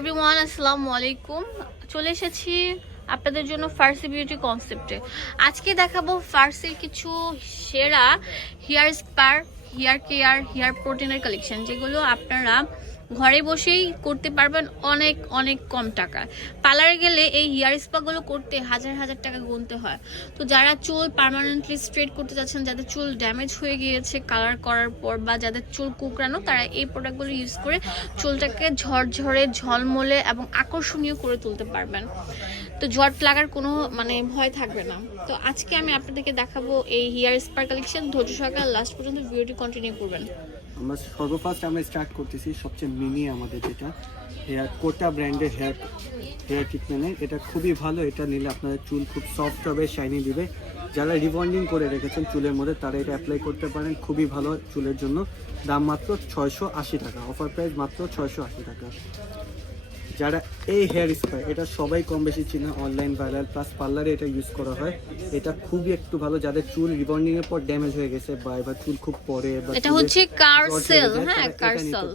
Everyone আসসালামু আলাইকুম। চলে এসেছি আপনাদের জন্য ফার্সি বিউটি কনসেপ্টে আজকে দেখাবো ফার্সির কিছু সেরা hair spa hair care hair প্রোটিনের কালেকশন যেগুলো আপনারা ঘরে বসেই করতে পারবেন অনেক অনেক কম টাকা। পার্লারে গেলে এই হেয়ার স্পাগুলো করতে হাজার হাজার টাকা গুনতে হয়। তো যারা চুল পার্মানেন্টলি স্ট্রেট করতে যাচ্ছেন, যাদের চুল ড্যামেজ হয়ে গিয়েছে কালার করার পর বা যাদের চুল কুকরানো তারা এই প্রোডাক্টগুলো ইউজ করে চুলটাকে ঝরঝরে, ঝলমলে এবং আকর্ষণীয় করে তুলতে পারবেন। তো জট লাগার কোনো মানে ভয় থাকবে না। তো আজকে আমি আপনাদেরকে দেখাবো এই হেয়ার স্পার কালেকশন ধৈর্য সহকারে লাস্ট পর্যন্ত ভিডিওটি কন্টিনিউ করবেন। আমরা সর্বফার্স্ট আমরা স্টার্ট করতেছি সবচেয়ে মিনি আমাদের যেটা হেয়ার কোটা ব্র্যান্ডের হেয়ার হেয়ার ট্রিটমেন্টের এটা খুবই ভালো, এটা নিলে আপনাদের চুল খুব সফট হবে শাইনি দিবে। যারা রিবন্ডিং করে রেখেছেন চুলের মধ্যে, তারা এটা অ্যাপ্লাই করতে পারেন, খুবই ভালো চুলের জন্য। দাম মাত্র ছয়শো আশি টাকা অফার প্রাইস মাত্র ছয়শো আশি টাকা। যারা এই হেয়ার স্প্রে এটা সবাই কম বেশি চিনে অনলাইন ভাইরাল প্লাস পার্লারে এটা ইউজ করা হয়। এটা খুবই একটু ভালো যাদের চুল রিবন্ডিং এর পর ড্যামেজ হয়ে গেছে বা এবার চুল খুব পরে এটা হচ্ছে কারসেল হ্যাঁ কারসেল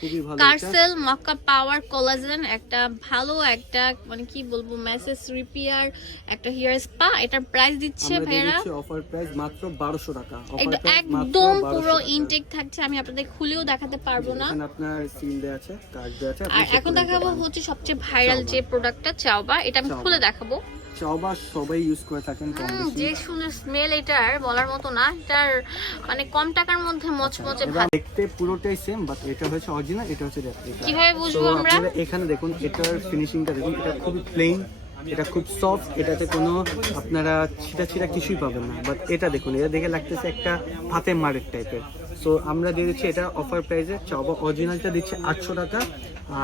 খুবই ভালো কারসেল মক্কা পাওয়ার কোলাজেন একটা ভালো একটা মানে কি বলব মেসেজ রিপেয়ার একটা হেয়ার স্পা এটার প্রাইস দিচ্ছে ভাইরা অফার প্রাইস মাত্র 1200 টাকা। এটা একদম পুরো টাকা। ইনটেক থাকছে আমি আপনাদের খুলেও দেখাতে পারব না। আপনার সিল দেওয়া আছে কার্ড দেওয়া আছে আর এখন দেখাবো হচ্ছে সবচেয়ে ভাইরাল যে প্রোডাক্টটা চাওবা। এটা আমি খুলে দেখাবো। চাওবা সবাই ইউজ করে থাকেন কম যে শুনে স্মেল এটার বলার মতো না। এটার মানে কম টাকার মধ্যে মচমচে ভাত দেখতে পুরোটাই সেম বাট এটা হচ্ছে অরিজিনাল এটা হচ্ছে রেপ্লিকা কীভাবে বুঝব আমরা? এখানে দেখুন এটার ফিনিশিংটা দেখুন এটা খুবই প্লেন এটা খুব সফট এটাতে কোনো আপনারা ছিটা ছিটা কিছুই পাবেন না। বাট এটা দেখুন এটা দেখে লাগতেছে একটা হাতে মারের টাইপের সো আমরা দিয়ে দিচ্ছি এটা অফার প্রাইসে চাওবা অরিজিনালটা দিচ্ছে আটশো টাকা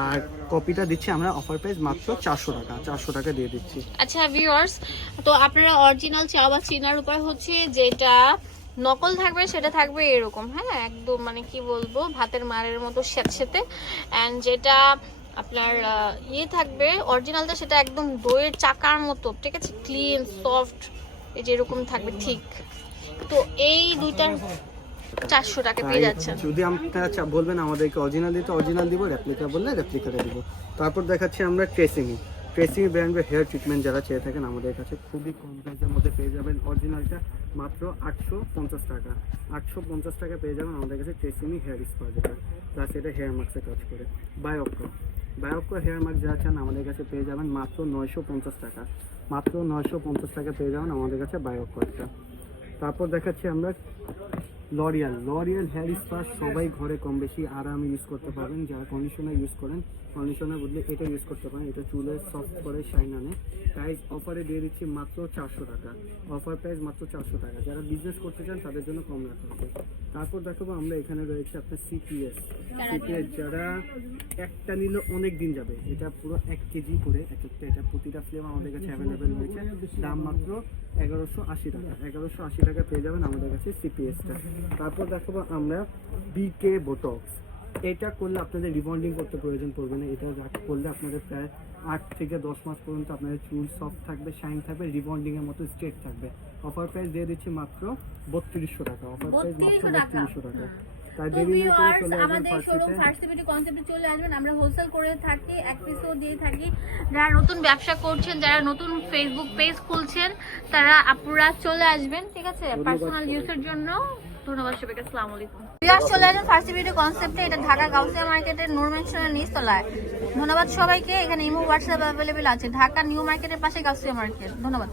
আর কপিটা দিচ্ছি আমরা অফার প্রাইস মাত্র চারশো টাকা চারশো টাকা দিয়ে দিচ্ছি। আচ্ছা ভিউয়ার্স তো আপনারা অরিজিনাল চাওয়া চিনার উপায় হচ্ছে যেটা নকল থাকবে, সেটা থাকবে এরকম হ্যাঁ? একদম মানে কি বলব, ভাতের মারের মতো স্যাঁতস্যাঁতে অ্যান্ড যেটা আপনার ইয়ে থাকবে অরিজিনালটা সেটা একদম দইয়ের চাকার মতো, ঠিক আছে? ক্লিন সফট এই যে এরকম থাকবে, ঠিক। তো এই দুইটার চারশো টাকা পেয়ে যাচ্ছেন। যদি আপনারা চা- বলবেন আমাদেরকে অরিজিনাল দিতে অরিজিনাল দিব রেপ্লিকা বললে রেপ্লিকাটা দিব। তারপর দেখাচ্ছি আমরা ট্রেসিমি ট্রেসিমি ব্র্যান্ডের হেয়ার ট্রিটমেন্ট যারা চেয়ে থাকেন আমাদের কাছে খুবই কম প্রাইসের মধ্যে পেয়ে যাবেন অরিজিনালটা মাত্র আটশো পঞ্চাশ টাকা। আটশো পঞ্চাশ টাকা পেয়ে যাবেন আমাদের কাছে ট্রেসিমি হেয়ার স্পা যেটা। প্লাস এটা হেয়ার মাস্কে কাজ করে। বায়োক্রো বায়োক্রো হেয়ার মাস্ক যা চান আমাদের কাছে পেয়ে যাবেন মাত্র নয়শো পঞ্চাশ টাকা। মাত্র নয়শো পঞ্চাশ টাকা পেয়ে যাবেন আমাদের কাছে বায়োক্রোটা তারপর দেখাচ্ছি আমরা লরিয়াল লরিয়াল হেয়ার স্পা সবাই ঘরে কম বেশি আরাম ইউজ করতে পারবেন। যারা কন্ডিশনার ইউজ করেন কন্ডিশনার বদলে এটা ইউজ করতে পারেন। এটা চুলে সফট করে শাইন আনে। প্রাইস অফারে দিয়ে দিচ্ছি মাত্র চারশো টাকা। অফার প্রাইস মাত্র চারশো টাকা। যারা বিজনেস করতে চান, তাদের জন্য কম রাখা হবে। তারপর দেখাবো আমরা এখানে রয়েছে আপনার সিপিএস সিপিএস যারা একটা নিলে অনেক দিন যাবে। এটা পুরো এক কেজি করে এক একটা এটা প্রতিটা ফ্লেভার আমাদের কাছে অ্যাভেলেবেল রয়েছে। দাম মাত্র এগারোশো আশি টাকা। এগারোশো আশি টাকা পেয়ে যাবেন আমাদের কাছে সিপিএসটা তারপর দেখাবো আমরা বিকে বোটক্স এটা করলে আপনাদের রিবন্ডিং করতে প্রয়োজন পড়বে না। এটা করলে আপনাদের প্রায় আট থেকে দশ মাস পর্যন্ত আপনাদের চুল সফট থাকবে শাইন থাকবে রিবন্ডিং এর মতো স্ট্রেট থাকবে। অফার প্রাইস দিয়ে দিচ্ছি মাত্র বত্রিশশো টাকা। অফার প্রাইস মাত্র 3200 টাকা। বত্রিশশো টাকা। তো চলে আসবেন আমাদের শোরুম ফার্স্টে ফার্সিবিটি কনসেপ্টে চলে আসবেন। আমরা হোলসেল করে থাকি এক পিসও দিয়ে থাকি। যারা নতুন ব্যবসা করছেন যারা নতুন ফেসবুক পেজ খুলছেন তারা আপুরা চলে আসবেন ঠিক আছে? ধন্যবাদ পার্সোনাল সবাইকে। ইউজের জন্য। ধন্যবাদ সবাইকে আসসালামু আলাইকুম। ভিউয়ার্স চলে কনসেপ্টে এটা ঢাকা গাউসিয়া মার্কেটের নূর মেনশনের নিচতলায়। ধন্যবাদ সবাইকে। এখানে ইমো হোয়াটসঅ্যাপ অ্যাভেলেবেল আছে। ঢাকা নিউ মার্কেটের পাশে গাউসিয়া মার্কেট ধন্যবাদ।